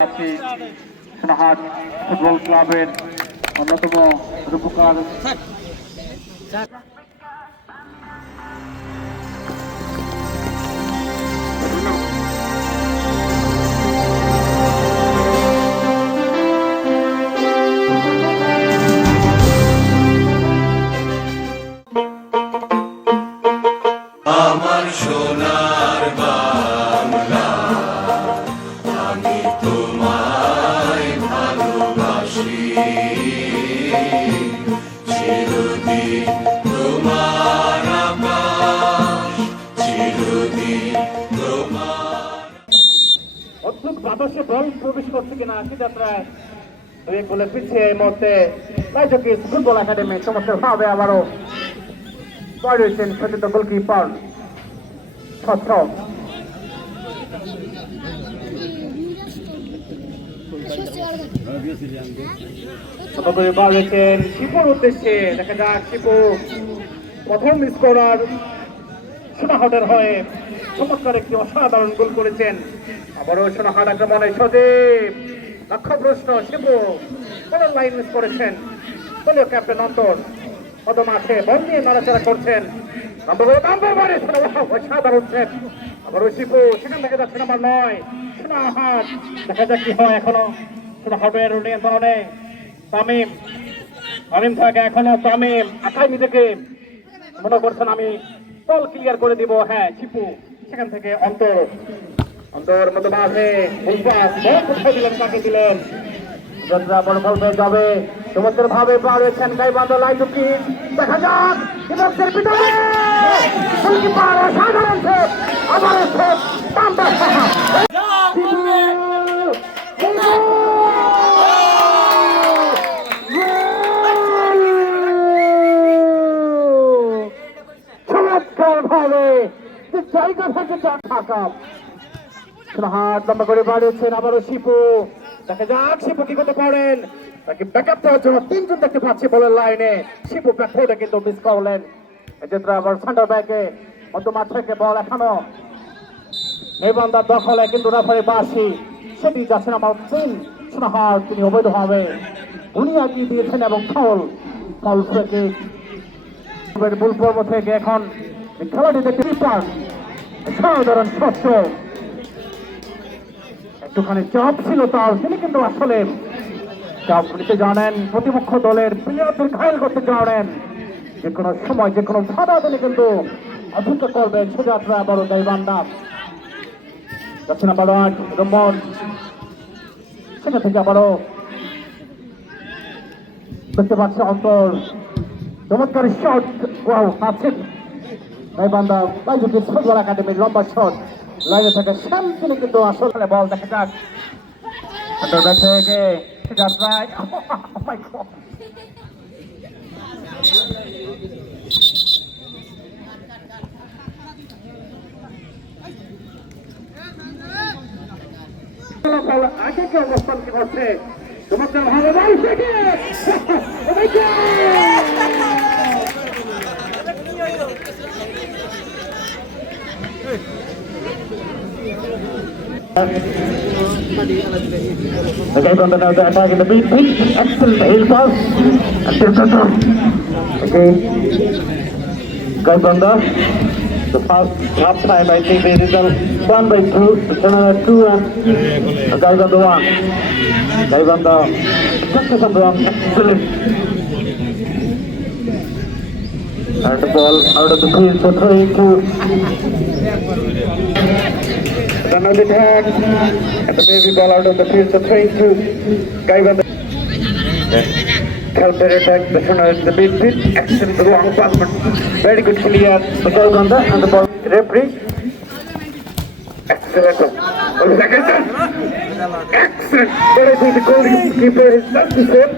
Sonahat football ক্লাবের অন্যতম রূপকার আমার সোনার বাংলা আমি তোমায় ভালোবাসি চিরদিন তোমার আকাশ চিরদিন তোমার অদ্ভুত বাতাসে বল প্রবেশ করছে কিনা আশি যাত্রায় দুই গোলে পিছিয়ে এই মুহূর্তে লাইজকিস ফুটবল একাডেমি চমৎকার ভাবে আবারও পড়ে রয়েছেন সচিত গোলকিপার স্বচ্ছ করে বল রয়েছেন শিপুর উদ্দেশ্যে দেখা যাক শিপু প্রথম স্কোরার সোনাহাটের হয়ে চমৎকার একটি অসাধারণ গোল করেছেন। আবারও সোনাহাট আক্রমণে সজীব লক্ষ্যভ্রষ্ট শিপু গোলের লাইন মিস করেছেন। দলীয় ক্যাপ্টেন অন্তর কত মাঠে বল নিয়ে নাড়াচাড়া করছেন। অসাধারণ সেট আবারও শিপু সেখান থেকে যাচ্ছে নাম্বার 9 সোনাহাট দেখা যাক কি হয়। এখনো সোনাহাটের নিয়ন্ত্রণে তামিম থাকে এখনো তামিম আকাই নিজেকে মনে করছেন আমি বল ক্লিয়ার করে দিব। হ্যাঁ চিপু সেখান থেকে অন্তর মতো মাঝে কোথায় দিলেন কাকে দিলেন যাত্রা বড় বল পেয়ে যাবে চমৎকার ভাবে পারেছেন গাইবান্ধা লাইজুকি দেখা যাক বিপক্ষের ভিতরে গোলকিপার অসাধারণ সেট আবারও সেট পাম্পা জায়গা থেকে থাকা সোনাহাট লম্বা করে বাড়িয়েছেন। আবারও শিপু দেখা যাক শিপু কি করতে পারেন। তাকে ব্যাকআপ দেওয়ার জন্য তিনজন দেখতে পাচ্ছি বলের লাইনে। শিপু ব্যাকফুটে কিন্তু মিস করলেন। এক্ষেত্রে আবার সেন্টার ব্যাকে মধ্যমাঠ থেকে বল এখনো গাইবান্ধার দখলে কিন্তু রেফারি বাসি সেটি যাচ্ছেন আমার 3 সোনাহাট তিনি অবৈধভাবে উনি আগিয়ে দিয়েছেন এবং ফাউল থেকে ভুল পর্ব থেকে এখন খেলাটি দেখতে পান সাধারণ স্বচ্ছ একটুখানি চাপ ছিল তার তিনি কিন্তু আসলে চাপ নিতে জানেন প্রতিপক্ষ দলের প্লেয়ারদের ঘায়ল করতে জানেন যে কোনো সময় যে কোনো বাধা তিনি কিন্তু অপেক্ষা করবেন সেযাত্রা আবারও গাইবান্ধা যাচ্ছে নাম্বার 8 রমন সেখান থেকে আবারও দেখতে পাচ্ছে অন্তর চমৎকার শট আছেন গাইবান্ধা লাইজকিস ফুটবল একাডেমির লম্বা শট লাইনে থেকে শান্তিনি কিন্তু আসলে বল দেখা যাক থেকে যাত্রায় আগে কি অবস্থান কি করছে চমৎকার ভালো বল থেকে Gaibandha now the attack in the midfield. Excellent heel pass. Again, Gaibandha. The first half time, I think the result 1-2. Sonara 2 and Gaibandha 1. Gaibandha touches on the wrong. Excellent. And the ball out of the field for 3-2. Another tag and the baby ball out of the field for 3-2. Gaibandha counter attack the Sonara in the midfield. Excellent long pass but very good clear for Gaibandha and the ball referee. Excellent. Excellent. There is the goalkeeper has done the same.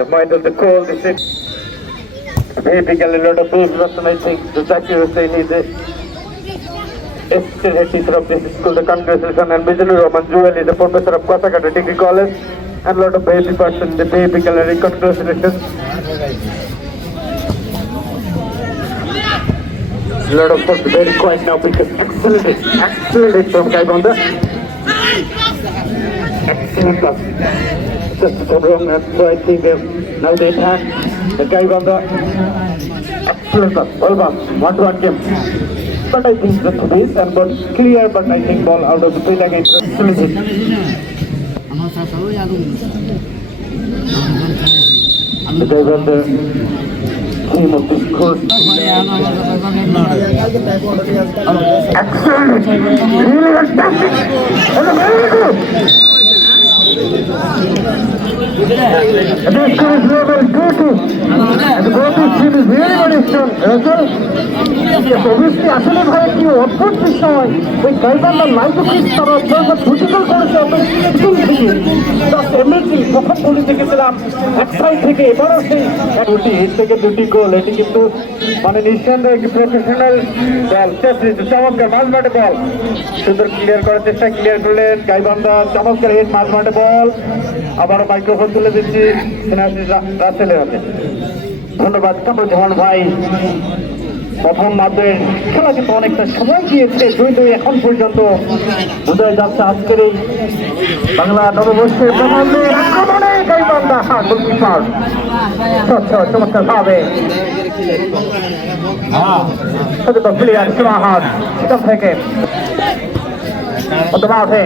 The mind of the goal is it. Basically a lot of business and I think the accuracy needed. Still head teacher of this school, the congratulations and Bijalu Roman Jewel is a professor of Kosakata Degree College and a lot of baby person in the baby gallery. Congratulations. A lot of course very quiet now because excellent from Gaibandha. Excellent pass. Just gone wrong, and so I think now they attack the Gaibanda. Excellent pass. Well done. 1-1 game. But I think the base and ball clear, but I think ball out of the field again. Excellent. The Gaibanda team of this course. Excellent. Really fantastic. And a very good. This is level 2-2. And both these team is very, very strong. Russell, yes, obviously, আসলে ভাই কি অদ্ভুত বিষয় ওই গাইবান্ধার live office তারা অত্যন্ত critical করেছে অত স্কিল থেকে জাস্ট এমএসি প্রথম গোলে দেখেছিলাম এক সাইড থেকে এবারও সেই দুটি এর থেকে দুটি গোল এটি কিন্তু মানে নিঃসন্দেহে একটি প্রফেশনাল বল চমৎকার মাঝ মাঠে বল সুন্দর ক্লিয়ার করার চেষ্টা ক্লিয়ার করলেন গাইবান্ধা চমৎকার হেড মাঝ মাঠে বল আবারও মাইক্রোফোন তুলে দিচ্ছি রাসেলের হাতে ধন্যবাদ কামরুজ্জামান ভাই প্রথম মাধ্যমের খেলা কিন্তু অনেকটা সময় দিয়েছে 2-2 এখন পর্যন্ত বোঝা যাচ্ছে আজকের এই বাংলা নববর্ষের আক্রমণে গাইবান্ধা গোলকিপার চমৎকার ভাবে প্লেয়ার সীমাহাট সেখান থেকে মাঠে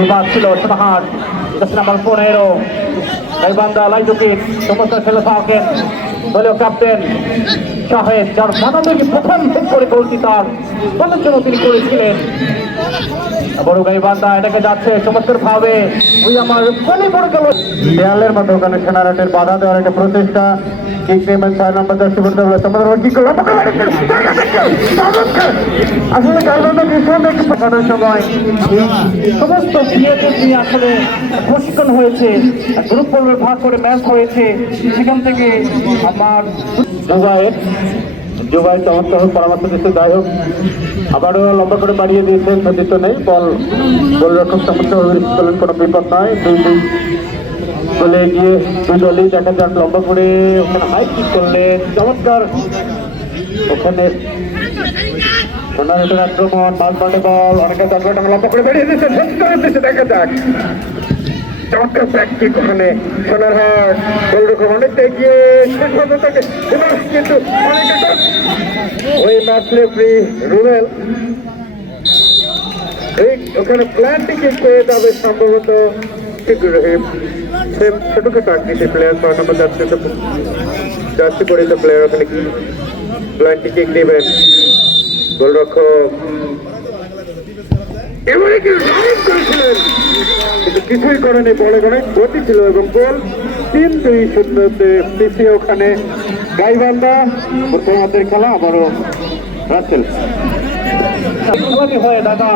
এবার ছিল সীমাহাট নাম্বার 15 গাইবান্ধা লাইজুকির চমৎকার খেলে থাকেন দলীয় ক্যাপ্টেন শাহেদ যার মাথা থেকে প্রথম হেড করে গোলটি তার দলের জন্য তিনি করেছিলেন বড় গাইবান্ধা এটাকে যাচ্ছে চমৎকার ভাবে ওই আমার বলে পড়ে গেল দেয়ালের মতো ওখানে সেনারাটের বাধা দেওয়ার একটা প্রচেষ্টা কিক নেবেন 6 নম্বর দর্শক করতে হবে তোমাদের কি করলো আসলে গাইবান্ধা নিঃসন্দেহে একটু পাঠানোর সময় সমস্ত প্লেয়ারদের নিয়ে আসলে প্রশিক্ষণ হয়েছে গ্রুপ পর্বে ভাগ করে ম্যাচ হয়েছে সেখান থেকে আমার জুবাই চমৎকার পরামর্শ দিচ্ছে যাই হোক আবারও লম্বা করে বাড়িয়ে দিয়েছেন সতীর্থ নেই বল গোলরক্ষক চমৎকার করলেন কোনো বিপদ নয় দুই বলে গিয়ে দুই দলই দেখা যাক লম্বা করে ওখানে হাই কিক করলেন চমৎকার ওখানে সোনার আক্রমণ মাঝ মাঠে বল অনেকে লম্বা করে বেরিয়ে দিচ্ছে দেখা যাক চমৎকার প্র্যাকটিস ওখানে সোনার হাট গোলরক্ষক অনেকটা এগিয়ে শেষ পর্যন্ত তাকে কিন্তু ওই ম্যাচ রেফারি রুবেল ওখানে প্ল্যানটি কিক করে যাবে সম্ভবত রহিম সেম ছোটখাটো আকৃতির প্লেয়ার 6 নম্বর জার্সি পরিত প্লেয়ার ওখানে প্ল্যানটি কিক নেবেন গোলরক্ষক এবারে কি রান করেছিলেন কিন্তু কিছুই করেনি বলে অনেক গতি ছিল এবং গোল 3-2 পিছিয়ে ওখানে গাইবান্ধা প্রথমার্ধের খেলা আবারও রাসেল খেলাটি হয় ঢাকা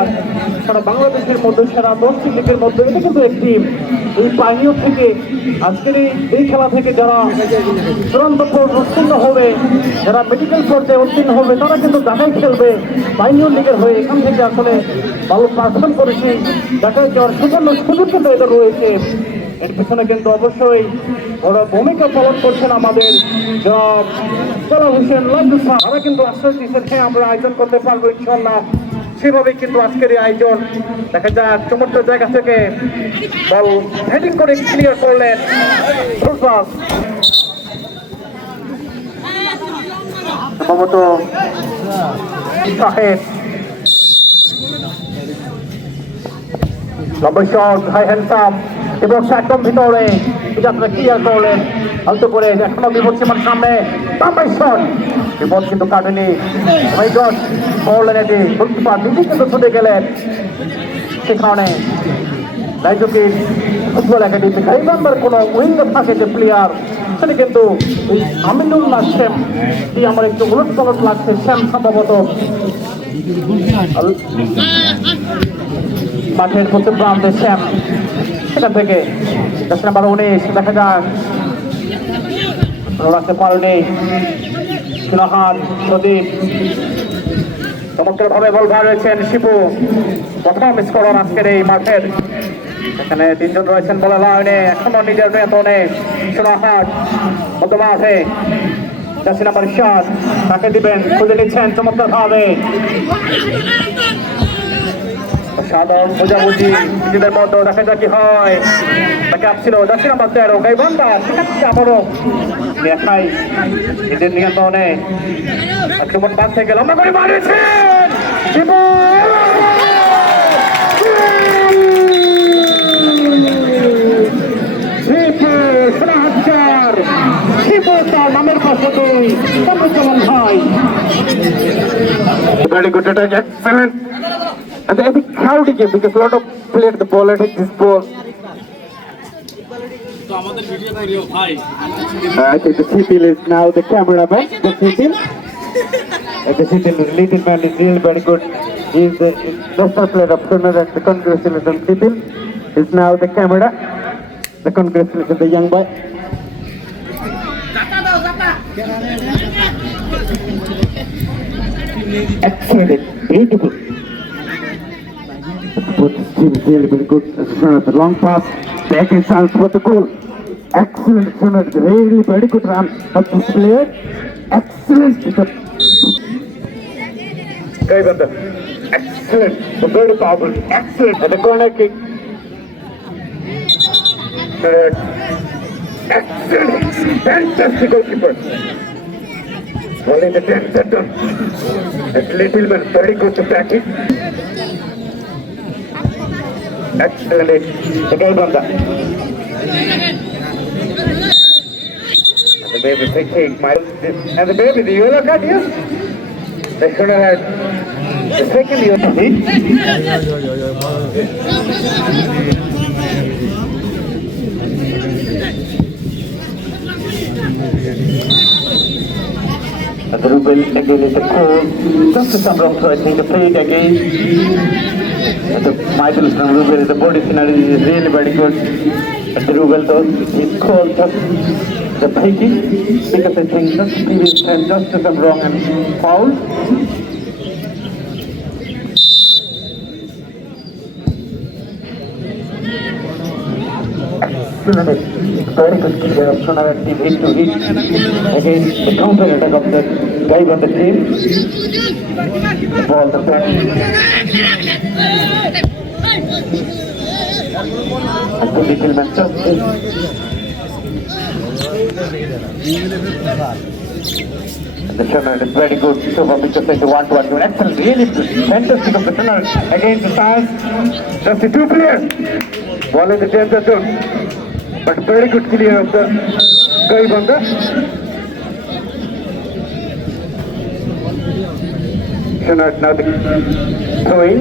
সারা বাংলাদেশের মধ্যে সারা 10টি লিগের মধ্যে এটা কিন্তু একটি এই পানীয় থেকে আজকের এই খেলা থেকে যারা চূড়ান্ত উত্তীর্ণ হবে যারা মেডিকেল পর্যায়ে উত্তীর্ণ হবে তারা কিন্তু ঢাকায় খেলবে পানীয় লিগের হয়ে এখান থেকে আসলে ভালো পারফর্ম করেছে ঢাকায় যাওয়ার সুবর্ণ সুযোগ কিন্তু এটা রয়েছে এর পিছনে কিন্তু অবশ্যই বড় ভূমিকা পালন করছেন আমাদের সালাম হোসেন লাল্লু স্যার তারা কিন্তু আশ্বাস দিচ্ছেন হ্যাঁ আমরা আয়োজন করতে পারবো ইনশাল্লাহ সেভাবেই কিন্তু আজকের এই আয়োজন দেখা যাক চমৎকার জায়গা থেকে বল হেডিং করে ক্লিয়ার করলেন সম্ভবত শাহেদ লম্বা শট হাই হ্যান্ডসাম এবং একদম ভিতরে যাত্রা ক্লিয়ার করলেন আলতো করে এখনো বিপদ সীমার সামনে লম্বা শট বিপদ কিন্তু কাটেনি করলেন এটি গোলকিপার নিজে কিন্তু ছুটে গেলেন সেখানে রাইজুকির ফুটবল একাডেমি গাইবান্ধার কোনো উইঙ্গার থাকে যে প্লেয়ার সেটা কিন্তু আমিনুল্লাহ শ্যাম কি আমার একটু উলট পালট লাগছে শ্যাম সম্ভবত মাঠের পশ্চিম প্রান্তে শ্যাম সেখান থেকে 10 নম্বর 19 দেখা যাক রাখতে পারেনি সিনহাট প্রদীপ চমৎকার ভাবে বল বার রয়েছেন শিপু প্রথম স্কোরার আজকের এই মাঠের এখানে 3 জন রয়েছেন বলার লাইনে এখনো নিজের মেতনে সিনহাট মধ্য মাঠে 10 নম্বর শট তাকে দিবেন খুঁজে নিচ্ছেন চমৎকার ভাবে সাধারণ বোঝাবুঝি নিজেদের মতো দেখা যাক কি হয়। তাকে আসছিল যাচ্ছি নাম্বার 13 গাইবান্ধা, সেক্ষেত্রে আবারও দেখাই নিজের নিয়ন্ত্রণে আক্রমণ বাদ থেকে লম্বা করে মারিয়েছেন শিপু। শিপু তার নামের পাশে দুই চমন ভাই। Very good attack, excellent. And I think crowding game because a lot of players the ball attack this ball. I think the CPL is now the cameraman. The CPL. And the CPL little man is really very good. He is the national player of Sunner and the congratulations CPL is now the camera. The congratulations the young boy. Excellent, beautiful. Both teams really very good. The long pass, back and chance for the goal. Excellent, Sunner. Really very good run of this player. Excellent. Gaibandha, excellent, very powerful, excellent. And the corner kick. Excellent, fantastic goalkeeper. Only the 10 seconds. That little man, very good to back it. Excellent, the Gaibanda. And the baby thinking, and the baby, the yellow card here. They should have had the second yellow card. And the Rubel again is a call. Just some wrong throw, I think the play again. And the Michael from Rubel, the body scenario is really very good. But the Rubel though, is called just the taking because I think just previous time just some wrong and foul. Very good clear of Sunner team hit to hit against the counter attack of the guy on the team. The ball, the back. And the little man just and the Sunner is very good. So far, because they want to do an excellent, really fantastic of the Sunner against the Stars. Just the two players. Ball in the 10th zone. But very good clear of the Gaibanda. Sunner now the throwing.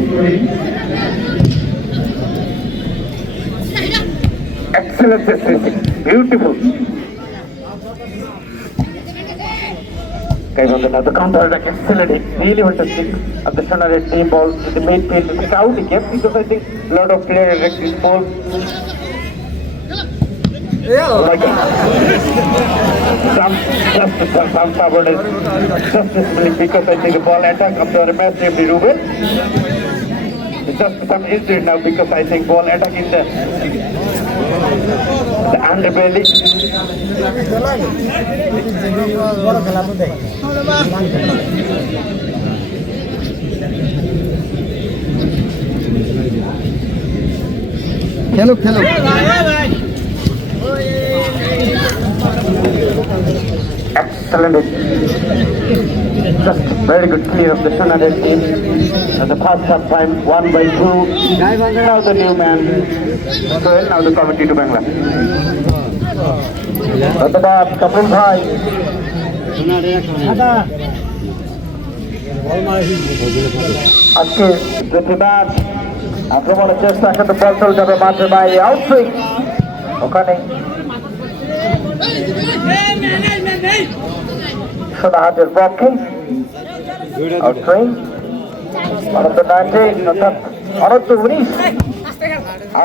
Excellent assist. Beautiful. Gaibanda now the counter attack, excellent. It really fantastic of the Sunner team ball in the main field. The crowd kept because I think a lot of players wrecked this ball. Like some stubbornness, just because I think the ball attack of the massive Rubel. Just some injury now because I think ball attack in the underbelly. খেলো খেলো Excellent. Just very good clear of the Sunner team. And the first half time 1-2. Now the new man. So now the committee to Bangla. ধন্যবাদ কাপুর ভাই। আজকে প্রতিবাদ আক্রমণের চেষ্টা কিন্তু বল চলে যাবে মাঠে বাইরে আউটসুইং ওখানে সোনাহাটের পক্ষে আউটসুইং অনন্ত 19 অর্থাৎ অনন্ত 19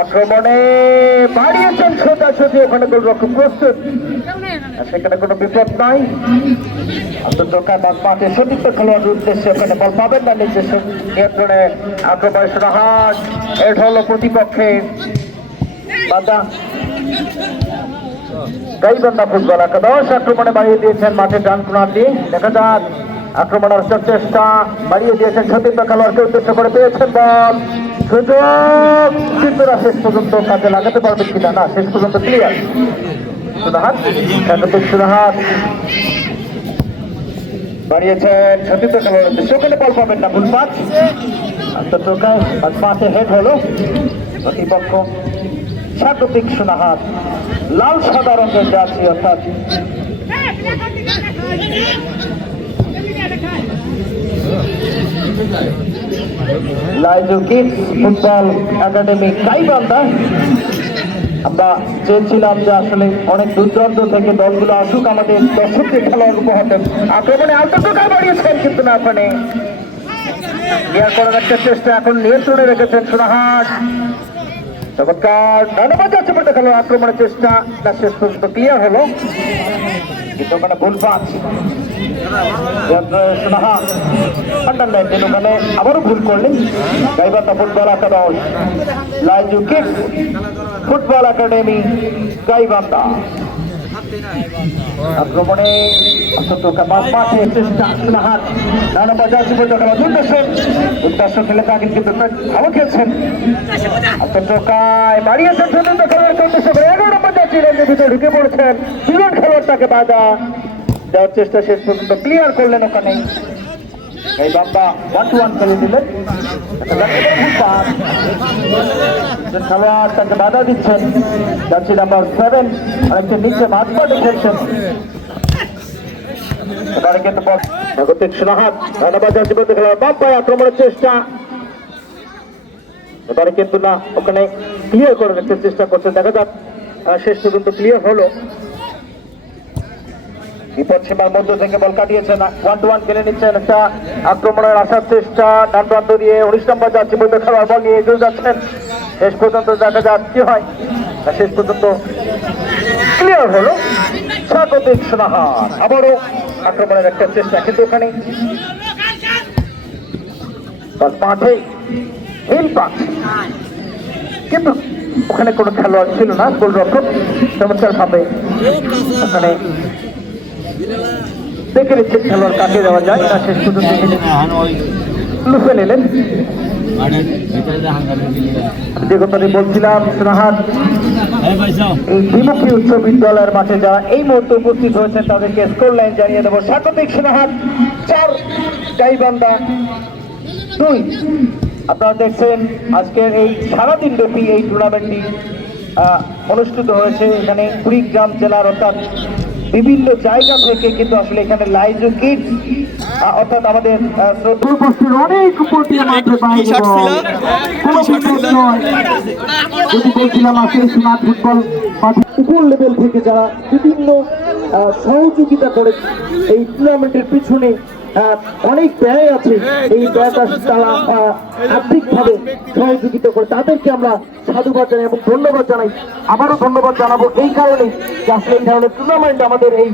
আক্রমণে বাড়িয়েছেন সোজাসুজি ওখানে গোলরক্ষক প্রস্তুত সেখানে কোনো বিপদ নাই আব্দুল দরকার মাঠে সতীর্থ খেলোয়াড়ের উদ্দেশ্যে ওখানে বল পাবেন না নিজস্ব নিয়ন্ত্রণে আক্রমণে সোনাহাট এটা হলো প্রতিপক্ষের বাধা গাইবান্ধা ফুটবল একাদশ আক্রমণে বাড়িয়ে দিয়েছেন মাঠে ডান কোণা দিয়ে দেখা যাক আক্রমণের চেষ্টা বাড়িয়ে দিয়েছেন সতীর্থ খেলোয়াড়কে উদ্দেশ্য করে পেয়েছেন বল সুযোগ কিন্তু না শেষ পর্যন্ত কাজে লাগাতে পারবেন কিনা না শেষ পর্যন্ত ক্লিয়ার সুরাহাত স্বাগতিক সুরাহাত বাড়িয়েছেন সতীর্থ খেলোয়াড় উদ্দেশ্য করে বল পাবেন না ভুল পাঁচ আত্মপ্রকাশ পাঁচে হেড হলো প্রতিপক্ষ স্বাগতিক সুরাহাত লাল সাদা রঙের জার্সি অর্থাৎ Laiju kids football academy Gaibandha আমরা চেয়েছিলাম যে আসলে অনেক দূরদূরান্ত থেকে দলগুলো আসুক আমাদের দর্শকদের খেলোয়াড় উপহার দেন আক্রমণে আলতাফাকা বাড়িয়েছেন কিন্তু না ওখানে ক্লিয়ার করার একটা চেষ্টা এখন নিয়ন্ত্রণে রেখেছেন সোনাহাট চমৎকার ধন্যবাদ যাচ্ছে বলতে খেলোয়াড় আক্রমণের চেষ্টা না শেষ পর্যন্ত ক্লিয়ার হলো কিন্তু ওখানে ভুল পাঁচ ওখানে আবারও ভুল করলেন গাইবান্ধা ফুটবল একাদশ Laiju kids football academy Gaibandha আক্রমণে মাঠে চেষ্টা সুনাহাট নানা বাজার উদ্দেশ্য খেলে তাকে কিন্তু ভালো খেলছেন আত্মচকায় বাড়িয়েছেন চতুর্থ খেলোয়াড়কে উদ্দেশ্য করে 11 নম্বর যাচ্ছি রেঞ্জের ভিতরে ঢুকে পড়েছেন দুজন খেলোয়াড় তাকে বাধা দেওয়ার চেষ্টা শেষ পর্যন্ত ক্লিয়ার করলেন ওখানে এই বাম্বা 1-1 খেলে দিলেন খেলোয়াড় তাকে বাধা দিচ্ছেন যাচ্ছি নাম্বার 7 অনেকটা নিচে মাঝমাঠে খেলছেন এবারে কিন্তু স্বাগতিক সুনাহাত ধন্যবাদ যাচ্ছি বলতে খেলোয়াড় বাম্বায় আক্রমণের চেষ্টা এবারে কিন্তু না ওখানে ক্লিয়ার করে রাখতে চেষ্টা করছেন দেখা যাক শেষ পর্যন্ত ক্লিয়ার হলো বিপদ সীমার মধ্য থেকে বল কাটিয়েছেন 1-1 খেলে নিচ্ছেন একটা আক্রমণের আসার চেষ্টা ডান প্রান্ত দিয়ে 19 নম্বর যাচ্ছে বলতে খেলোয়াড় বল নিয়ে এগিয়ে যাচ্ছেন শেষ পর্যন্ত দেখা যাক কি হয় শেষ পর্যন্ত ক্লিয়ার হলো স্বাগতিক সোনাহাট আবারও আক্রমণের একটা চেষ্টা কিন্তু ওখানে মাঠে হিল পাক কিন্তু ওখানে কোনো খেলোয়াড় ছিল না গোলরক্ষক চমৎকার ভাবে ওখানে দেখে নিচ্ছে খেলোয়াড় কাটিয়ে দেওয়া যায় না শেষ পর্যন্ত লুফে নিলেন যে কথাটি বলছিলাম সোনাহাট এই দ্বিমুখী উচ্চ বিদ্যালয়ের মাঠে যারা এই মুহূর্তে উপস্থিত হয়েছেন তাদেরকে স্কোর লাইন জানিয়ে দেবো স্বাগতিক সোনাহাট 4 গাইবান্ধা 2 আপনারা দেখছেন আজকের এই সারাদিন ব্যাপী এই টুর্নামেন্টটি অনুষ্ঠিত হয়েছে এখানে কুড়িগ্রাম জেলার অর্থাৎ বিভিন্ন জায়গা থেকে কিন্তু আসলে এখানে লাইজু কিডস অর্থাৎ আমাদের অনেক বলছিলাম আসলে স্মার্ট ফুটবল উপর লেভেল থেকে যারা বিভিন্ন সহযোগিতা করে এই টুর্নামেন্টের পিছনে অনেক ব্যয় আছে এই ব্যয়টা তারা আর্থিকভাবে সহযোগিতা করে তাদেরকে আমরা সাধুবাদ জানাই এবং ধন্যবাদ জানাই আবারও ধন্যবাদ জানাবো এই কারণে যে আসলে এই ধরনের টুর্নামেন্ট আমাদের এই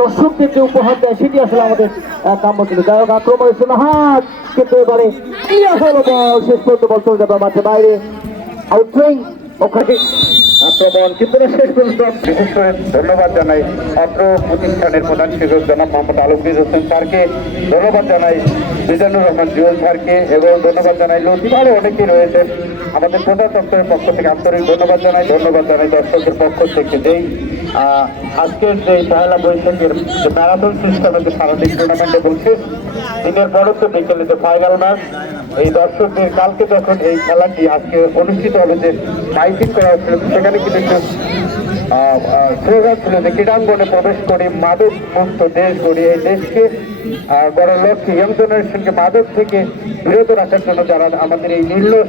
দর্শকদের যে উপহার দেয় সেটি আসলে আমাদের কাম্য ছিল যাই হোক আক্রমণে সোনাহাট কিন্তু এবারে ক্লিয়ার হলো বল শেষ পর্যন্ত বল চলে যাবে মাঠে বাইরে আউটসুইং ওখানে আক্রমণ কিন্তু শেষ পর্যন্ত বিশেষ করে ধন্যবাদ জানাই অত্র প্রতিষ্ঠানের প্রধান শিক্ষক জনাব মোহাম্মদ আলমগীর হোসেন স্যারকে ধন্যবাদ জানাই মিজানুর রহমান জুয়েল স্যারকে এবং ধন্যবাদ জানাই লতিফারও অনেকেই রয়েছেন আমাদের প্রধান দপ্তরের পক্ষ থেকে আন্তরিক ধন্যবাদ জানাই দর্শকের পক্ষ থেকে যেই আজকের যে পহেলা বৈশাখের যে ম্যারাথন সিস্টেমে যে সারাদিন টুর্নামেন্টে বলছে দিনের পরে তো বিকেলে যে ফাইনাল ম্যাচ এই দর্শকদের কালকে যখন এই খেলাটি আজকে অনুষ্ঠিত হবে যে মাইকিং করা হচ্ছিল সেখানে কিন্তু একটু স্লোগান ছিল যে ক্রীড়াঙ্গনে প্রবেশ করি মাদক মুক্ত দেশ গড়ি এই দেশকে গড়ার লক্ষ্যে ইয়ং জেনারেশনকে মাদক থেকে বিরত রাখার জন্য যারা আমাদের এই নির্লস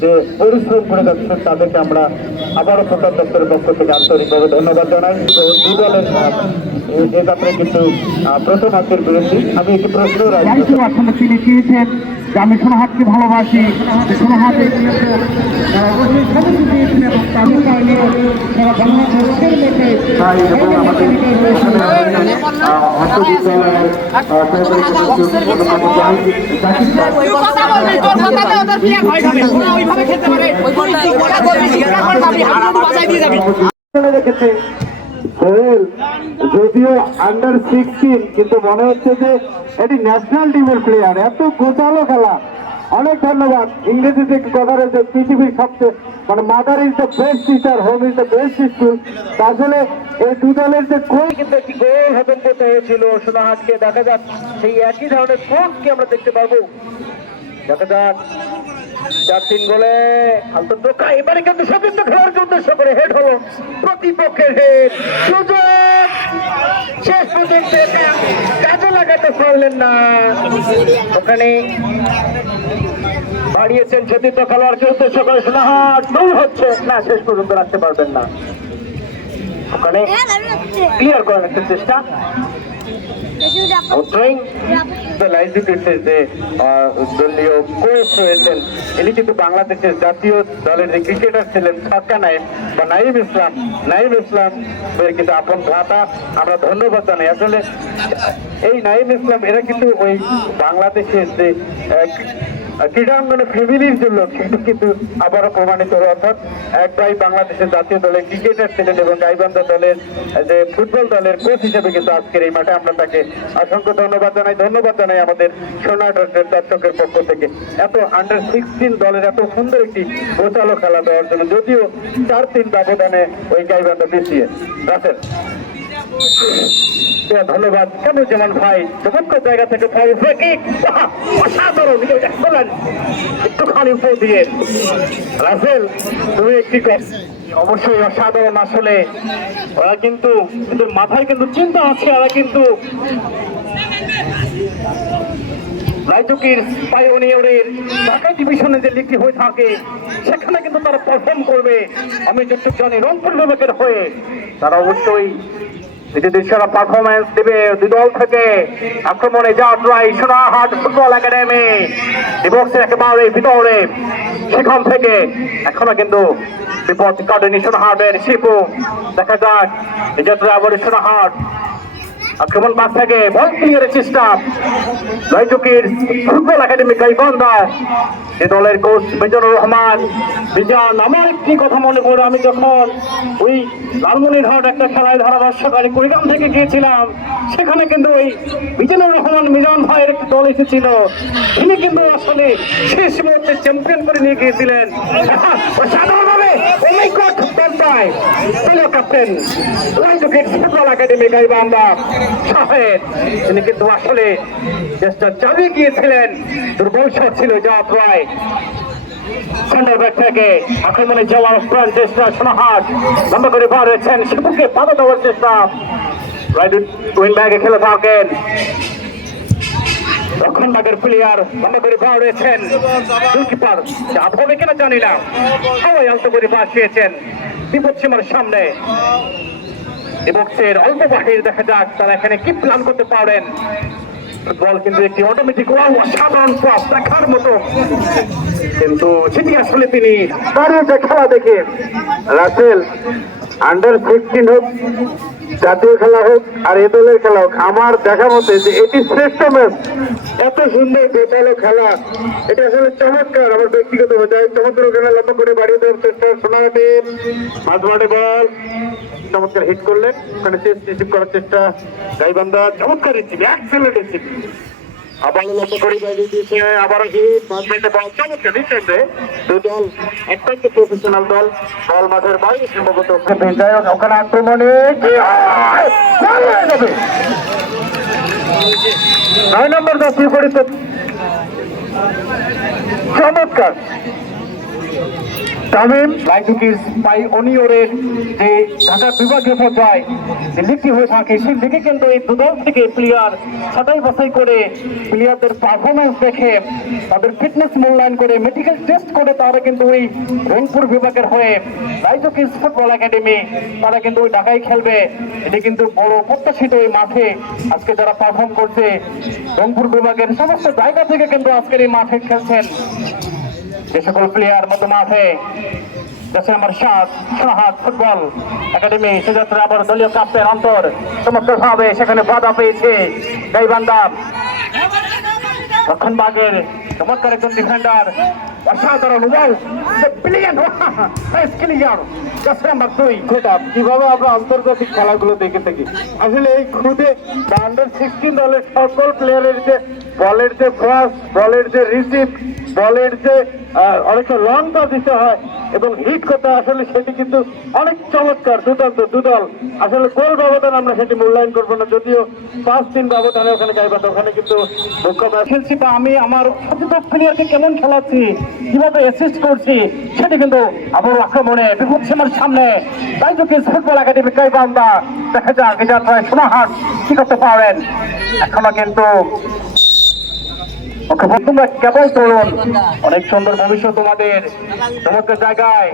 যে পরিশ্রম করে যাচ্ছেন তাদেরকে আমরা আবারও প্রধান দপ্তরের পক্ষ থেকে আন্তরিকভাবে ধন্যবাদ জানাই দুই দলের এ যাত্রায় কিন্তু প্রথম হাতের বিরোধী আমি একটি প্রশ্ন আসলে তিনি চেয়েছেন যে আমি সোনাহাটকে ভালোবাসি সোনাহাটের রেখেছে গোয়েল যদিও আন্ডার 16 কিন্তু মনে হচ্ছে যে এটি ন্যাশনাল টিমের প্লেয়ার, এত গোছালো খেলা। অনেক ধন্যবাদ। ইংরেজিতে একটি কথা রয়েছে, পৃথিবীর সবচেয়ে মানে mother is the best teacher, home is the best school. আসলে এই দু দলের যে কোচ কিন্তু একটি গোল হজম করতে হয়েছিল সোনাহাটকে। দেখা যাক সেই একই ধরনের কোচকে আমরা দেখতে পাবো। দেখা যাক 4-3 গোলে আলতো টোকা। এবারে কিন্তু সতীর্থ খেলার উদ্দেশ্য করে হেড হলো প্রতিপক্ষের হেড। সুযোগ শেষ পর্যন্ত কাজে লাগাতে পারলেন না। ওখানে বাড়িয়েছেন সতীর্থ খেলোয়াড়কে উদ্দেশ্য করে সোনাহাট। দূর হচ্ছে না, শেষ পর্যন্ত রাখতে পারবেন না। ওখানে ক্লিয়ার করার একটা চেষ্টা। দলীয় কোচ রয়েছেন, ইনি কিন্তু বাংলাদেশের জাতীয় দলের যে ক্রিকেটার ছিলেন ছক্কা নাইম বা নাইম ইসলাম এর কিন্তু আপন ভ্রাতা। আমরা ধন্যবাদ জানাই। আসলে এই নাইম ইসলাম এরা কিন্তু ওই বাংলাদেশের যে ক্রীড়াঙ্গনে ফ্যামিলির জন্য কিন্তু আবারও প্রমাণিত হলো। অর্থাৎ এক ভাই বাংলাদেশের জাতীয় দলের ক্রিকেটার ছিলেন এবং গাইবান্ধা দলের যে ফুটবল দলের কোচ হিসেবে কিন্তু আজকের এই মাঠে আমরা তাকে অসংখ্য ধন্যবাদ জানাই আমাদের সোনাহাটের দর্শকের পক্ষ থেকে। এত আন্ডার 16 দলের এত সুন্দর একটি গোছালো খেলা দেওয়ার জন্য, যদিও 4-3 ব্যবধানে ওই গাইবান্ধা পিছিয়ে। রাসেল ধন্যবাদ। কেমন যেমন ভাই চমৎকার জায়গা থেকে অসাধারণ একটুখানি উপর দিয়ে রাসেল তুমি একটি অবশ্যই অসাধারণ। আসলে ওরা কিন্তু এদের মাথায় কিন্তু চিন্তা আছে, ওরা কিন্তু রায়চকির পাইওনিয়রের ঢাকা ডিভিশনে যে লিগটি হয়ে থাকে সেখানে কিন্তু তারা পারফর্ম করবে। আমি যতটুকু জানি রংপুর বিভাগের হয়ে তারা অবশ্যই সেরা পারফরমেন্স দেবে। দুই দল থেকে আক্রমণে যাওয়া ট্রাই সোনাহাট ফুটবল একাডেমি বক্সের একেবারে ভিতরে, সেখান থেকে এখনো কিন্তু বিপদ কাটেনি সোনাহাটের শিপু। দেখা যাক এটা আবার সোনাহাট আক্রমণ বাদ থেকে বল ক্লিয়ারের চেষ্টা। রায়চকির ফুটবল একাডেমি গাইবান্ধা এ দলের কোচ মিজানুর রহমান। মিজান, আমার একটি কথা মনে পড়ে, আমি যখন ওই লালমনিরহাট একটা খেলায় ধারাভাষ্যকারী কুড়িগ্রাম থেকে গিয়েছিলাম, সেখানে কিন্তু ওই মিজানুর রহমান মিজান ভাইয়ের একটি দল এসেছিল। তিনি কিন্তু আসলে শেষ মুহূর্তে চ্যাম্পিয়ন করে নিয়ে গিয়েছিলেন সাধারণভাবে। ক্যাপ্টেন রায়চকির ফুটবল একাডেমি গাইবান্ধা শাহেদ, তিনি কিন্তু আসলে চেষ্টা চালিয়ে গিয়েছিলেন। দুর্বল শট ছিল জাওয়াত রায়। সেন্টার ব্যাক থেকে আক্রমণে যাওয়ার প্রাণ চেষ্টা সোনাহাট। লম্বা করে বার হয়েছেন, শিপুকে বাধা দেওয়ার চেষ্টা। রাইট উইং ব্যাগে খেলে থাকেন দক্ষিণবাগের প্লেয়ার। লম্বা করে বার হয়েছেন গোলকিপার, চাপ হবে কিনা জানি না, সবাই আলতো করে বাসিয়েছেন বিপদ সীমার সামনে। বক্সের অল্প বাহির। দেখা যাক তারা এখানে কি প্ল্যান করতে পারেন। ফুটবল কিন্তু একটি অটোমেটিক সাধারণ পাস দেখার মতো, কিন্তু সেটি আসলে তিনি দাঁড়িয়ে খেলা দেখে রাসেল আন্ডার 16 হোক, জাতীয় খেলা হোক আর এ দলের খেলা হোক, আমার দেখা মতে যে এটি শ্রেষ্ঠ ম্যাচ। এত সুন্দর গোছালো খেলা, এটা আসলে চমৎকার। আমার ব্যক্তিগত চমৎকার খেলা লম্বা করে বাড়িয়ে দেওয়ার চেষ্টা সোনাহাটের মাঝমাঠে বল চমৎকার হিট করলেন। ওখানে রিসিভ করার চেষ্টা গাইবান্ধা, চমৎকার রিসিভ, এক্সেলেন্ট রিসিভ। আবার লক্ষ্য করে বাড়িয়ে দিয়েছে, আবারও হিট মাঝমাঠে বল চমৎকার রিসিভে। দুই দল অত্যন্ত প্রফেশনাল দল, বল মাঠের বাইরে সম্ভবত। যাই হোক ওখানে আক্রমণে 9 নম্বর দল বিপরীত চমৎকার তামিম। রায়চকির পাইওনিয়রের যে ঢাকা বিভাগীয় পর্যায়ে যে লিগটি হয়ে থাকে, সেই লিগে কিন্তু এই দুদল থেকে প্লেয়ার ছাঁটাই বাছাই করে প্লেয়ারদের পারফরমেন্স দেখে তাদের ফিটনেস মূল্যায়ন করে মেডিকেল টেস্ট করে তারা কিন্তু ওই রংপুর বিভাগের হয়ে রায়চকির ফুটবল একাডেমি তারা কিন্তু ওই ঢাকায় খেলবে। এটি কিন্তু বড় প্রত্যাশিত এই মাঠে আজকে যারা পারফর্ম করছে রংপুর বিভাগের সমস্ত জায়গা থেকে কিন্তু আজকের এই মাঠে খেলছেন যে সকল প্লেয়ার মতো মাঠে। নম্বর 7 সোনাহাট ফুটবল একাডেমি, সেক্ষেত্রে আবার দলীয় ক্যাপ্টেন অন্তর চমৎকার ভাবে সেখানে বাধা পেয়েছে গাইবান্ধা। দক্ষিণবাগের চমৎকার একজন ডিফেন্ডার অসাধারণ wow brilliant clear just number 2 সেটা কিভাবে আমরা আন্তর্জাতিক খেলাগুলো দেখে থাকি আসলে এই খুদে আন্ডার 16 দলের সকল প্লেয়ারের যে বলের যে ক্রস বলের যে রিসিভ বলের যে অনেকটা লং পাস দিতে হয় এবং হিট করতে হয়, আসলে সেটি কিন্তু অনেক চমৎকার দুর্দান্ত দুদল আসলে গোল ব্যবধান আমরা সেটি মূল্যায়ন করবো না, যদিও 5-3 ব্যবধানে ওখানে গাইবান্ধা ওখানে কিন্তু মুখ্য খেলছি বা আমি আমার সচেতন প্লেয়ারকে কেমন খেলাচ্ছি কিভাবে অ্যাসিস্ট করছি সেটা কিন্তু আবার আক্রমণে বিপদ সীমার সামনে বাইজুকিস ফুটবল একাডেমি গাইবান্ধা দেখা যাক এই যাত্রায় সোনাহাট কি করতে পারেন। এখনো কিন্তু ওকে তোমরা কেবল তরুণ, অনেক সুন্দর ভবিষ্যৎ তোমাদের সমস্ত জায়গায়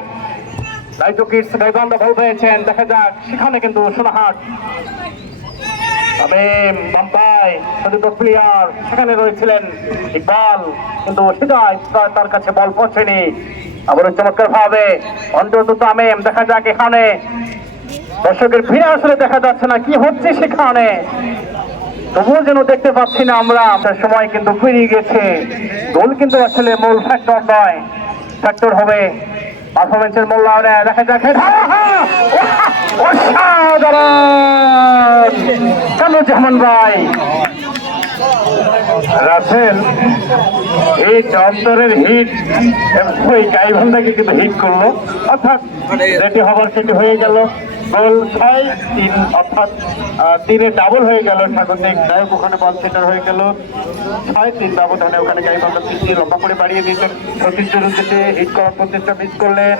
বাইজুকিস গাইবান্ধা ভালো পেয়েছেন। দেখা যাক সেখানে কিন্তু সোনাহাট তবে বাম্পাই সচেতন প্লেয়ার সেখানে রয়েছিলেন ইকবাল, কিন্তু হৃদয় তার কাছে বল পৌঁছেনি। আবারও চমৎকার ভাবে অন্তত তামিম, দেখা যাক এখানে দর্শকের ভিড়ে আসলে দেখা যাচ্ছে না কি হচ্ছে সেখানে, তবুও যেন দেখতে পাচ্ছি না আমরা। সময় কিন্তু পেরিয়ে গেছে, গোল কিন্তু আসলে মূল ফ্যাক্টর নয়, ফ্যাক্টর হবে পারফরমেন্সের মূল্যায়নে। দেখা যাক অসাধারণ কামরুজ্জামান ভাই রাসেল এই চত্বরের হিট ওই গাইবান্ধাকে কিন্তু হিট করলো, অর্থাৎ যেটি হবার সেটি হয়ে গেল। গোল 6-3 অর্থাৎ 3-এ ডাবল হয়ে গেল। স্বাগতিক নায়ক ওখানে বল সেটার হয়ে গেল 6-3 ব্যবধানে ওখানে গাইবান্ধা 3টি লম্বা করে বাড়িয়ে দিয়েছেন। সতীশের উদ্দেশ্যে হিট করার প্রচেষ্টা মিস করলেন,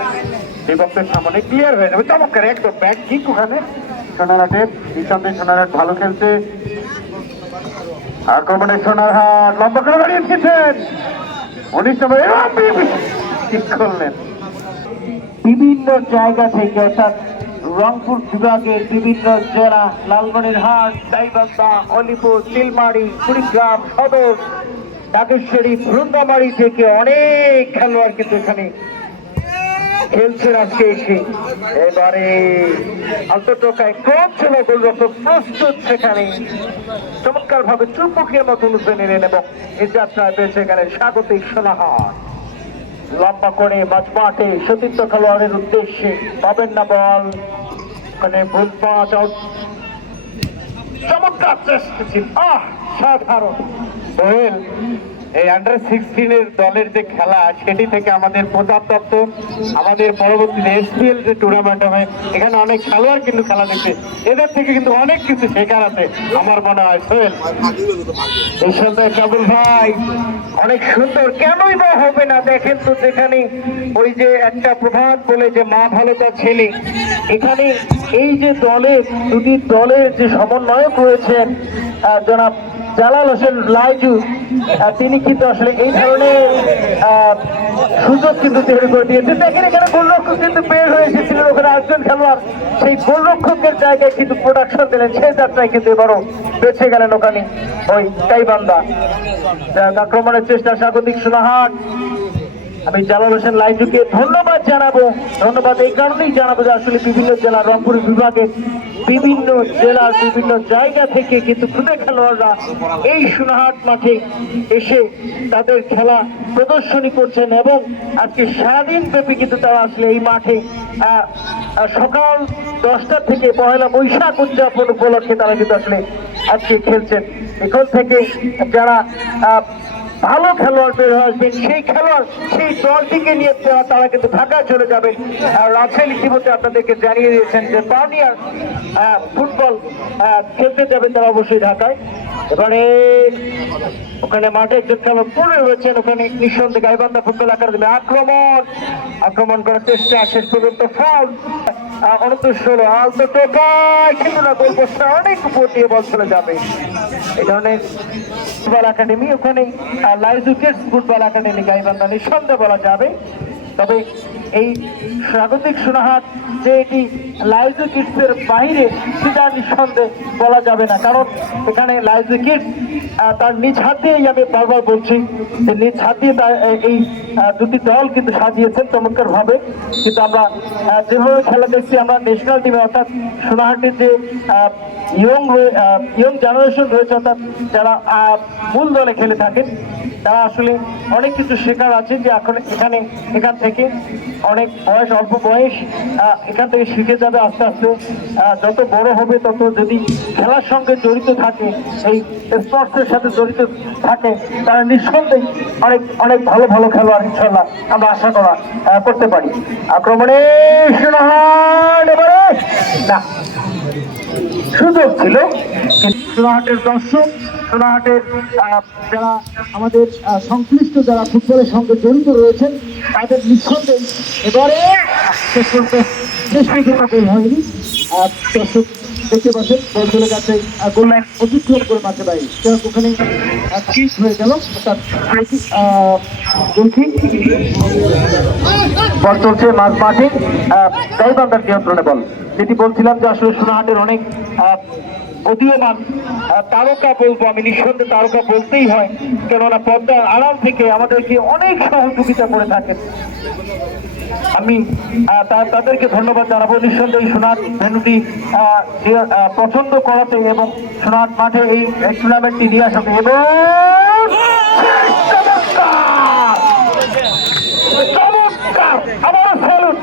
বিপক্ষের সামনে ক্লিয়ার হয়ে যাবে। চমৎকার একদম ব্যাক কিক ওখানে সোনারহাটের, নিঃসন্দেহে সোনারহাট ভালো খেলছে। আক্রমণে সোনারহাট লম্বা করে বাড়িয়ে দিয়েছেন 19 নম্বর ঠিক করলেন। বিভিন্ন জায়গা থেকে অর্থাৎ রংপুর বিভাগের বিভিন্ন জেলা লালমনিরহাট, গাইবান্ধা, অলিপুর, তিলমারি, কুড়িগ্রাম সদর, ঢাকেশ্বরী, ভ্রুঙ্গামারি থেকে অনেক খেলোয়াড় কিন্তু এখানে খেলছেন আজকে এসে। এবারে আন্তর্জাতিক ক্রস ছিল, গোলরক্ষক প্রস্তুত সেখানে চমৎকার ভাবে চুম্বকের মতো লুফে নিলেন এবং এই যাত্রায় পেয়েছে এখানে স্বাগতিক সোনাহাট। লম্বা করে মাঝমাঠে সতীর্থ খেলোয়াড়ের উদ্দেশ্যে পাবেন না বল, ওখানে ভুল পাওয়া চমৎকার চেষ্টা ছিল, সাধারণ সোহেল, এই আন্ডার 16-এর দলের যে খেলা সেটি থেকে আমাদের প্রজাতত্ত্ব আমাদের পরবর্তীতে এসপিএল যে টুর্নামেন্ট হবে এখানে অনেক খেলোয়াড় কিন্তু খেলা দেখছে, এদের থেকে কিন্তু অনেক কিছু শেখার আছে আমার মনে হয়। সোহেল, এই সুন্দর কাবুল ভাই অনেক সুন্দর, কেনই বা হবে না। দেখেন তো যেখানে ওই যে একটা প্রভাত বলে যে মা ভালো তার ছেলে, এখানে এই যে দলের দুটি দলের যে সমন্বয়ক রয়েছেন জনাব জালাল হোসেন লাইজু, তিনি কিন্তু আসলে এই ধরনের সুযোগ কিন্তু তৈরি করে দিয়েছেন। দেখেন এখানে গোলরক্ষক কিন্তু বের হয়ে এসেছিলেন, ওখানে একজন খেলোয়াড় সেই গোলরক্ষকের জায়গায় কিন্তু প্রোডাকশন দিলেন, সেই যাত্রায় কিন্তু এবারও বেঁচে গেলেন ওখানে ওই গাইবান্ধা। আক্রমণের চেষ্টা স্বাগতিক সোনাহাট। আমি জালাল হোসেন লাইজুকে ধন্যবাদ জানাবো, ধন্যবাদ এই কারণেই জানাবো যে আসলে বিভিন্ন জেলা রংপুর বিভাগের বিভিন্ন জেলার বিভিন্ন জায়গা থেকে কিন্তু খুদে খেলোয়াড়রা এই সোনাহাট মাঠে এসে তাদের খেলা প্রদর্শনী করছেন এবং আজকে সারাদিন ব্যাপী কিন্তু তারা আসলে এই মাঠে সকাল 10টা থেকে পহেলা বৈশাখ উদযাপন উপলক্ষে তারা কিন্তু আসলে আজকে খেলছেন। এখান থেকে যারা ভালো খেলোয়াড় বের হয়ে আসবেন সেই খেলোয়াড় সেই দলটিকে নিয়ে তারা কিন্তু ঢাকায় চলে যাবেন। রাসেল ইতিমধ্যে আপনাদেরকে জানিয়ে দিয়েছেন যে পাউনিয়ার ফুটবল খেলতে যাবেন তারা অবশ্যই ঢাকায়। এবারে ওখানে মাঠে একজন খেলোয়াড় পড়ে রয়েছেন, ওখানে নিঃসন্দেহে গাইবান্ধা ফুটবল একাডেমি আক্রমণ করার চেষ্টা, শেষ পর্যন্ত ফাউল। 29 আলতো টোকায় কিন্তু না, গোল পোস্টে অনেক উপর দিয়ে বল চলে যাবে। এই ধরনের ফুটবল একাডেমি ওখানে Laiju kids football academy Gaibandha নিঃসন্দেহে বলা যাবে। তবে এই স্বাগতিক সোনাহাট যে এটি লাইজু কিডসের বাইরে সেটা নিঃসন্দেহে বলা যাবে না, কারণ এখানে লাইজু কিডস তার নিজ হাত দিয়েই, আমি বারবার বলছি যে নিজ হাত দিয়ে তার এই দুটি দল কিন্তু সাজিয়েছেন চমৎকার ভাবে। কিন্তু আমরা যেভাবে খেলা দেখছি আমরা ন্যাশনাল টিমে, অর্থাৎ সোনাহাটির যে ইয়ং জেনারেশন রয়েছে, অর্থাৎ যারা মূল দলে খেলে থাকেন, তারা আসলে অনেক কিছু শেখার আছে, যে এখন এখান থেকে অনেক বয়স, অল্প বয়স এখান থেকে শিখে যাবে আস্তে আস্তে। যত বড় হবে তত যদি খেলার সঙ্গে জড়িত থাকে, এই স্পোর্টসের সাথে জড়িত থাকে, তারা নিঃসন্দেহে অনেক অনেক ভালো ভালো খেলোয়াড় ইনশাল্লাহ আমরা আশা করতে পারি। আক্রমণে সোনাহাট এবারে না, সুযোগ ছিল কিন্তু সোনাহাটের দর্শক, সোনাহাটের যারা আমাদের সংশ্লিষ্ট যারা ফুটবলের সঙ্গে জড়িত রয়েছেন, তাদের নিঃসন্দেহে এবারে শেষ পর্যন্ত গোল হয়নি। দর্শক দেখতে পাচ্ছেন বল চলে গেছে গোল লাইন অতিক্রম করে মাঠে বাইরে, ওখানে কিক হয়ে গেল, অর্থাৎ বল চলছে মাঠে গাইবান্ধার নিয়ন্ত্রণে বল। যেটি বলছিলাম যে আসলে সোনাহাটের অনেক উদীয়মান তারকা বলবো আমি, নিঃসন্দেহে তারকা বলতেই হয়, কেননা পর্দার আড়াল থেকে আমাদেরকে অনেক সহযোগিতা করে থাকেন। আমি তাদেরকে ধন্যবাদ জানাবো। নিঃসন্দেহে সোনাহাট ভেন্যুটি পছন্দ করাতে এবং সোনাহাট মাঠে এই টুর্নামেন্টটি নিয়ে আসাতে, এবং চমৎকার আবার স্যালুট,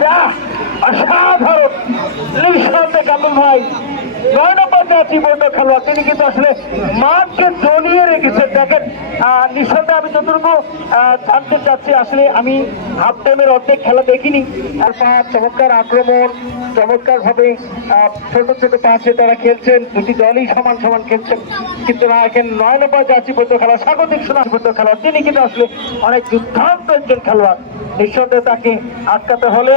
অসাধারণ। নিঃসন্দেহে কাপুর ভাই 9 নম্বর বন্য খেলোয়াড়, তিনি কিন্তু আসলে মাঠকে জড়িয়ে রেখেছেন। দেখেন, নিঃসন্দেহে আমি যতটুকু জানতে চাচ্ছি, আসলে আমি হাফ টাইমের অর্ধেক খেলা দেখিনি। চমৎকার আক্রমণ, চমৎকার ভাবে ছোট ছোট পাশে তারা খেলছেন, দুটি দলই সমান সমান খেলছেন, কিন্তু না এখানে 9 নম্বর বন্য খেলোয়াড়, স্বাগতিক বন্য খেলোয়াড়, তিনি কিন্তু আসলে অনেক দুর্দান্ত একজন খেলোয়াড়। নিঃসন্দেহে তাকে আটকাতে হলে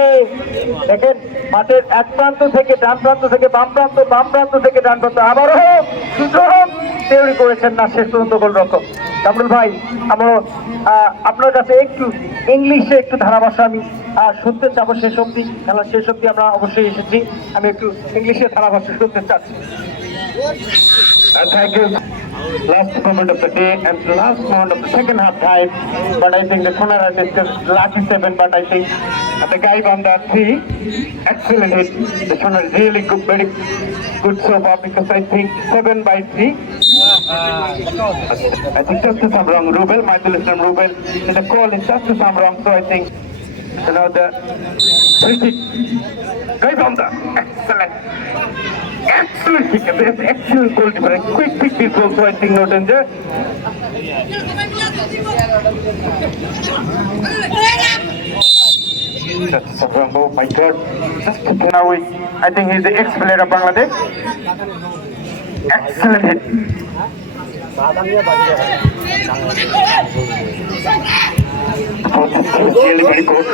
দেখেন মাঠের এক প্রান্ত থেকে ডান প্রান্ত থেকে বাম প্রান্ত, বাম প্রান্ত থেকে ডান প্রান্ত, আবারও সুযোগ তৈরি করেছেন না শেষ পর্যন্ত গোলরক্ষক। কামরুল ভাই, আমরা আপনার কাছে একটু ইংলিশে একটু ধারাভাষা আমি শুনতে চাবো। শেষ অব্দি, খেলার শেষ অব্দি আমরা অবশ্যই এসেছি, আমি একটু ইংলিশে ধারাভাষা শুনতে চাচ্ছি। Thank you. Last moment of the day and the last moment of the second half time, but I think the Sonarat is just lucky 7, but I think the guy on the 3, excellent hit. The Sonarat really good, very good so far, because I think 7/3. I think just some wrong. Rubel, Michael Islam Rubel, in the call is just some wrong, so I think the free kick. Guy on the excellent. Excellent kick, excellent goalkeeper, and quick pick is also, I think, no danger. That's a wrong, oh my God. Just now, I think he's the ex-player of Bangladesh. Excellent hit. Really very good.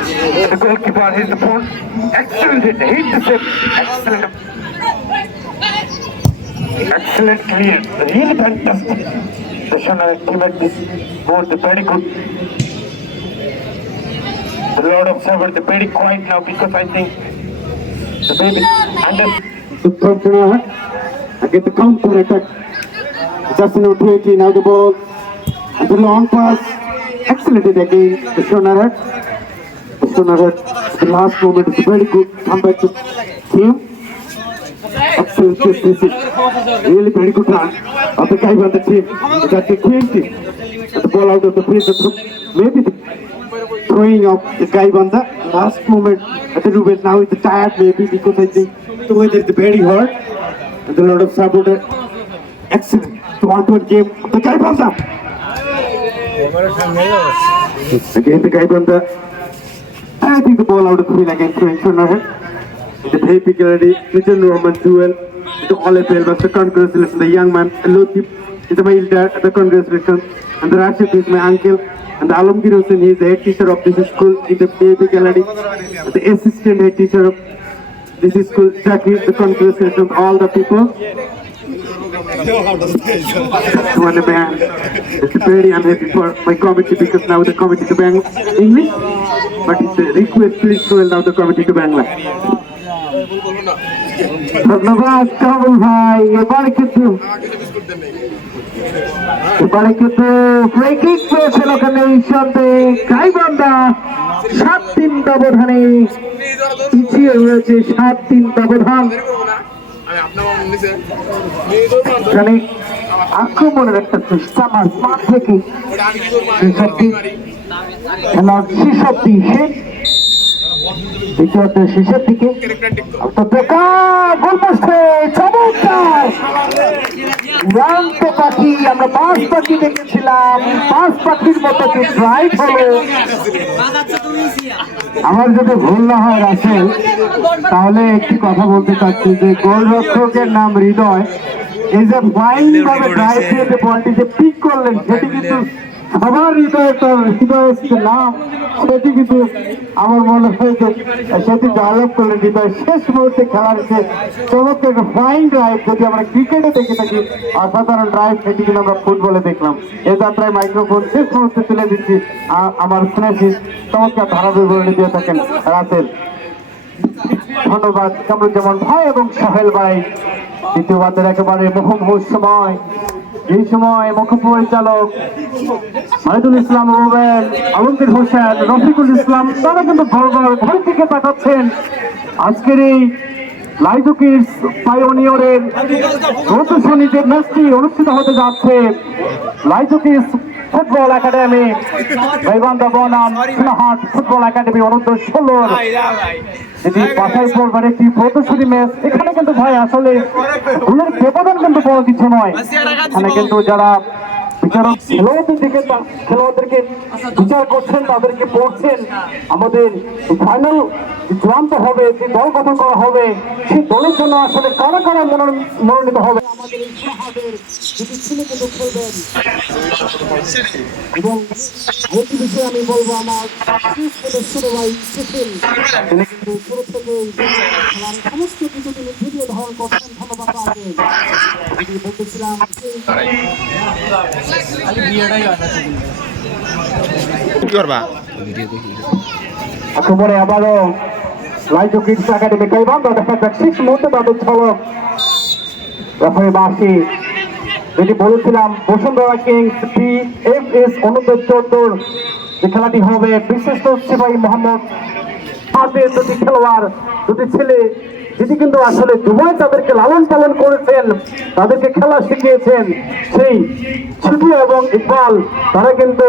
The goalkeeper hits the phone. Excellent hit. Hit the save. Excellent. Excellent clear, really fantastic. The Sonarat team at this board, they're very good. The Lord of Server, they're very quiet now, because I think the baby under the Sonarat against the counter attack. Just now 20, now the ball and the long pass. Excellent hit again, the Sonarat. The Sonarat, the last moment is a very good comeback to team. Excellent, this is really very good run of the guy on the team. Got the 20, and the ball out of the place. Maybe the throwing of the guy on the last moment at the Rubel. Now it's tired, maybe, because I think the weather is very hot. And the lot of saboteur. Excellent, 1-1 game of the guy on the. Again the guy on the. I think the ball out of the field again, throwing Sonarat. The happy gallery, Christian Roman duel, the Olympian was the congratulations, the young man, the Lotip is the male dad, the congratulations, and the Rashid is my uncle, and the Alamgir Hussain, he is the head teacher of this school in the baby gallery, and the assistant head teacher of this school, Jackie, the congratulations, all the people. It's very unhappy for my committee, because now the committee to Bangla English, but it's a request, please tell now the committee to Bangla. ধন্যবাদ কামরুল ভাই, এবার কিন্তু এবারে কিন্তু free kick পেয়েছেন ওখানে ঈশ্বরদে গাইবান্ধা 7-3 ব্যবধানে পিছিয়ে রয়েছে 7-3 ব্যবধান। এখানে আক্রমণের একটা চেষ্টা মাঠ থেকে খেলার শেষার্ধী দ্বিতীয়ার্ধের শেষের দিকে উড়ান্ত পাখি আমরা বাস পাখি দেখেছিলাম, বাস পাখির মতো যে ড্রাইভ হলো। আমার যদি ভুল না হয় রাসেল, তাহলে একটি কথা বলতে চাচ্ছি যে গোলরক্ষকের নাম হৃদয়, এই যে ফাইন ভাবে ড্রাইভ দিয়ে যে বলটি যে পিক করলেন সেটি কিন্তু সবার হৃদয়ের নাম, সেটি কিন্তু আমার মনে হয় যে সেটি ডেভেলপ করলেন হৃদয়। শেষ মুহূর্তে খেলার যে চমৎকার একটা ফাইন ড্রাইভ যদি আমরা ক্রিকেটে দেখে থাকি অসাধারণ ড্রাইভ, সেটি কিন্তু আমরা ফুটবলে দেখলাম। এ যাত্রায় মাইক্রোফোন শেষ মুহূর্তে তুলে দিচ্ছি আমার স্নেহি চমৎকার ধারাবিবরণী দিয়ে থাকেন রাসেল। ধন্যবাদ কামরুজ্জামান ভাই এবং সোহেল ভাই। দ্বিতীয়বাদের একেবারে মুহুর্মুহু সময়, এই সময় মুখ্য পরিচালক মাহিদুল ইসলাম রুবেল, আলমগীর হোসেন, রফিকুল ইসলাম তারা কিন্তু ঘরের দিকে তাকাচ্ছেন। আজকের এই লাইজুকিস পাইওনিয়রের প্রদর্শনী যে ম্যাচটি অনুষ্ঠিত হতে যাচ্ছে, লাইজুকিস ফুটবল একাডেমি গাইবান্ধা বনাম সোনাহাট ফুটবল একাডেমি অনূর্ধ্ব 16 এটি বাছাই পর্বের একটি প্রদর্শনী ম্যাচ। এখানে কিন্তু ভাই আসলে গোলের ব্যবধান কিন্তু বড় কিছু নয়, এখানে কিন্তু যারা বিচারক খেলোয়াড়দেরকে বিচার করছেন, তাদেরকে পড়ছেন, আমাদের ফাইনাল চূড়ান্ত হবে যে দল গঠন করা হবে সেই দলের জন্য আসলে কারা কারা মনোনীত হবে আমাদের এই সোনাহাটের দুটি ছেলে কিন্তু খেলবেন। এবং আরেকটি বিষয়ে আমি বলবো, আমার ছোট ভাই সুশীল তিনি কিন্তু শুরু থেকে খেলার সমস্ত কিছু তিনি ভিডিও ধারণ করছেন। ধন্যবাদ তাকে বলতেছিলাম আক্রমণে আবারও লাইজুকিস একাডেমি গাইবান্ধা দেখা যাক শেষ মুহূর্তে তাদের ঝলক রেফারি বাসি। যেটি বলেছিলাম বসুন্ধরা কিংস PFS অনূর্ধ্ব 14 যে খেলাটি হবে, বিশিষ্ট সিপাহী মোহাম্মদ হাতের দুটি খেলোয়াড়, দুটি ছেলে যিনি কিন্তু আসলে দুবাই তাদেরকে লালন পালন করেছেন, তাদেরকে খেলা শিখিয়েছেন, সেই ছোটু এবং ইকবাল তারা কিন্তু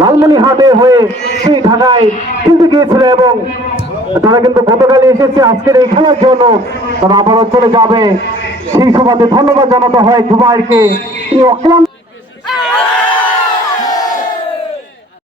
লালমনিরহাটে হয়ে সেই ঢাকায় খেলতে গিয়েছিল এবং তারা কিন্তু গতকালই এসেছে আজকের এই খেলার জন্য। তারা আবারও চলে যাবে সেই সুবাদে ধন্যবাদ জানাতে হয় দুবাইকে, তিনি অক্লান্ত